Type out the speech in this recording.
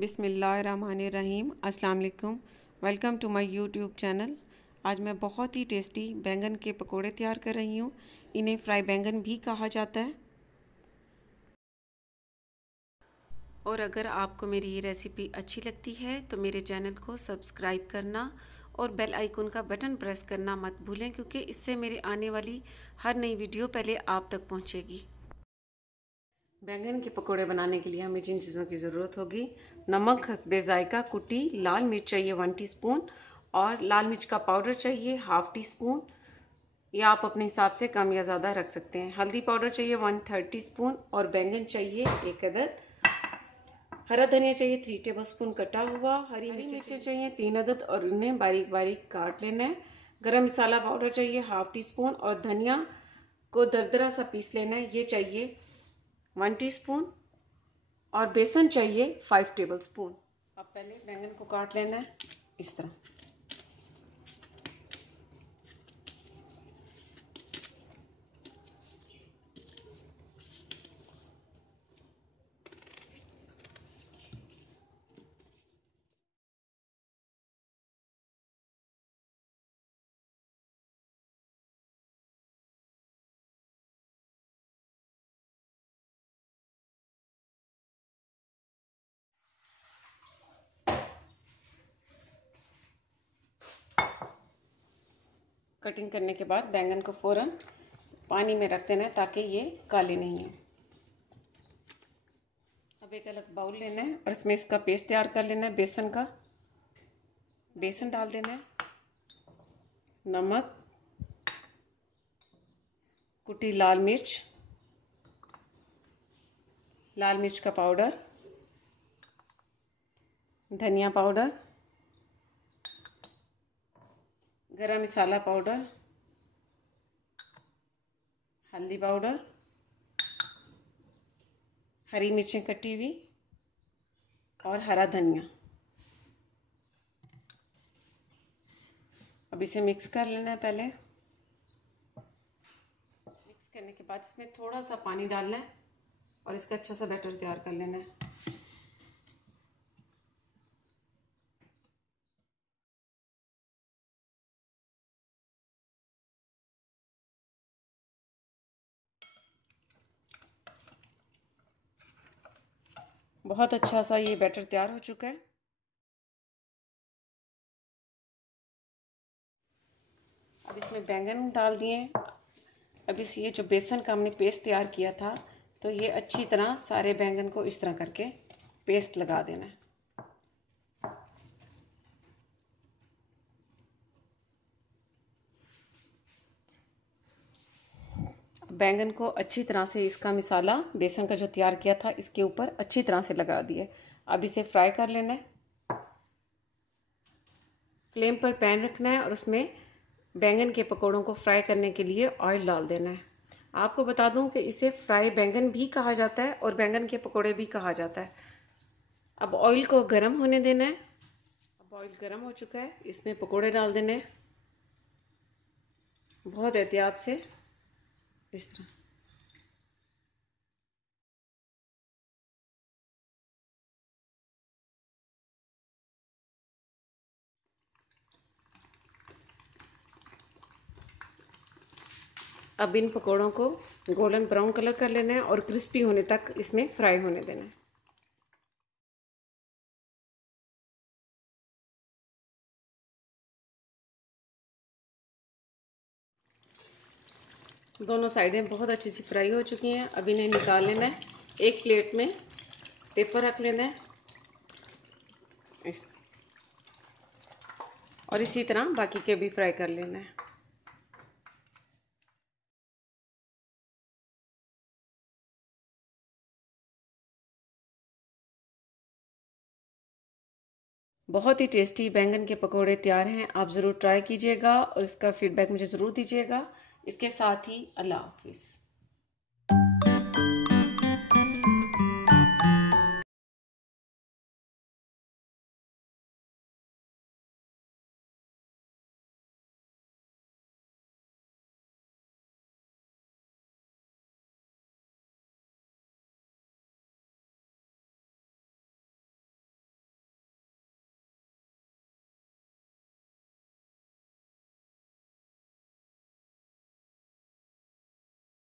बिस्मिल्लाहिर्रहमानिर्रहीम। अस्सलाम वालेकुम। Welcome to my YouTube channel. आज मैं बहुत ही टेस्टी बैंगन के पकोड़े तैयार कर रही हूँ। इन्हें फ्राई बैंगन भी कहा जाता है। और अगर आपको मेरी ये रेसिपी अच्छी लगती है तो मेरे चैनल को सब्सक्राइब करना और बेल आइकन का बटन प्रेस करना मत भूलें, क्योंकि इससे मेरे आने वाली हर नई वीडियो पहले आप तक पहुँचेगी। बैंगन के पकोड़े बनाने के लिए हमें जिन चीज़ों की ज़रूरत होगी: नमक हस्बे जायका कुटी, लाल मिर्च चाहिए 1 टीस्पून और लाल मिर्च का पाउडर चाहिए 1/2 टीस्पून, या आप अपने हिसाब से कम या ज़्यादा रख सकते हैं। हल्दी पाउडर चाहिए 1/3 टीस्पून और बैंगन चाहिए 1 अदद। हरा धनिया चाहिए 3 टेबलस्पून कटा हुआ। हरी मिर्चें चाहिए 3 अदद और उन्हें बारीक बारीक काट लेना है। गरम मसाला पाउडर चाहिए 1/2 टीस्पून और धनिया को दरदरा सा पीस लेना है, ये चाहिए 1 टीस्पून और बेसन चाहिए 5 टेबलस्पून। अब पहले बैंगन को काट लेना है इस तरह। कटिंग करने के बाद बैंगन को फ़ौरन पानी में रख देना है ताकि ये काले नहीं है। अब एक अलग बाउल लेना है और इसमें इसका पेस्ट तैयार कर लेना है। बेसन डाल देना है, नमक, कुटी लाल मिर्च का पाउडर, धनिया पाउडर, गरम मसाला पाउडर, हल्दी पाउडर, हरी मिर्चें कटी हुई और हरा धनिया। अब इसे मिक्स कर लेना है। पहले मिक्स करने के बाद इसमें थोड़ा सा पानी डालना है और इसका अच्छा सा बैटर तैयार कर लेना है। बहुत अच्छा सा ये बैटर तैयार हो चुका है। अब इसमें बैंगन डाल दिए। अब ये जो बेसन का हमने पेस्ट तैयार किया था, तो ये अच्छी तरह सारे बैंगन को इस तरह करके पेस्ट लगा देना है। बैंगन को अच्छी तरह से इसका मसाला बेसन का जो तैयार किया था इसके ऊपर अच्छी तरह से लगा दिए। अब इसे फ्राई कर लेना है। फ्लेम पर पैन रखना है और उसमें बैंगन के पकौड़ों को फ्राई करने के लिए ऑयल डाल देना है। आपको बता दूं कि इसे फ्राई बैंगन भी कहा जाता है और बैंगन के पकौड़े भी कहा जाता है। अब ऑयल को गर्म होने देना है। अब ऑयल गर्म हो चुका है, इसमें पकौड़े डाल देने हैं बहुत एहतियात से इस तरह। अब इन पकौड़ों को गोल्डन ब्राउन कलर कर लेना है और क्रिस्पी होने तक इसमें फ्राई होने देना है। दोनों साइडें बहुत अच्छी सी फ्राई हो चुकी हैं। अब इन्हें निकाल लेना है। एक प्लेट में पेपर रख लेना है और इसी तरह बाकी के भी फ्राई कर लेना है। बहुत ही टेस्टी बैंगन के पकोड़े तैयार हैं। आप ज़रूर ट्राई कीजिएगा और इसका फीडबैक मुझे ज़रूर दीजिएगा। इसके साथ ही अल्लाह हाफिज़।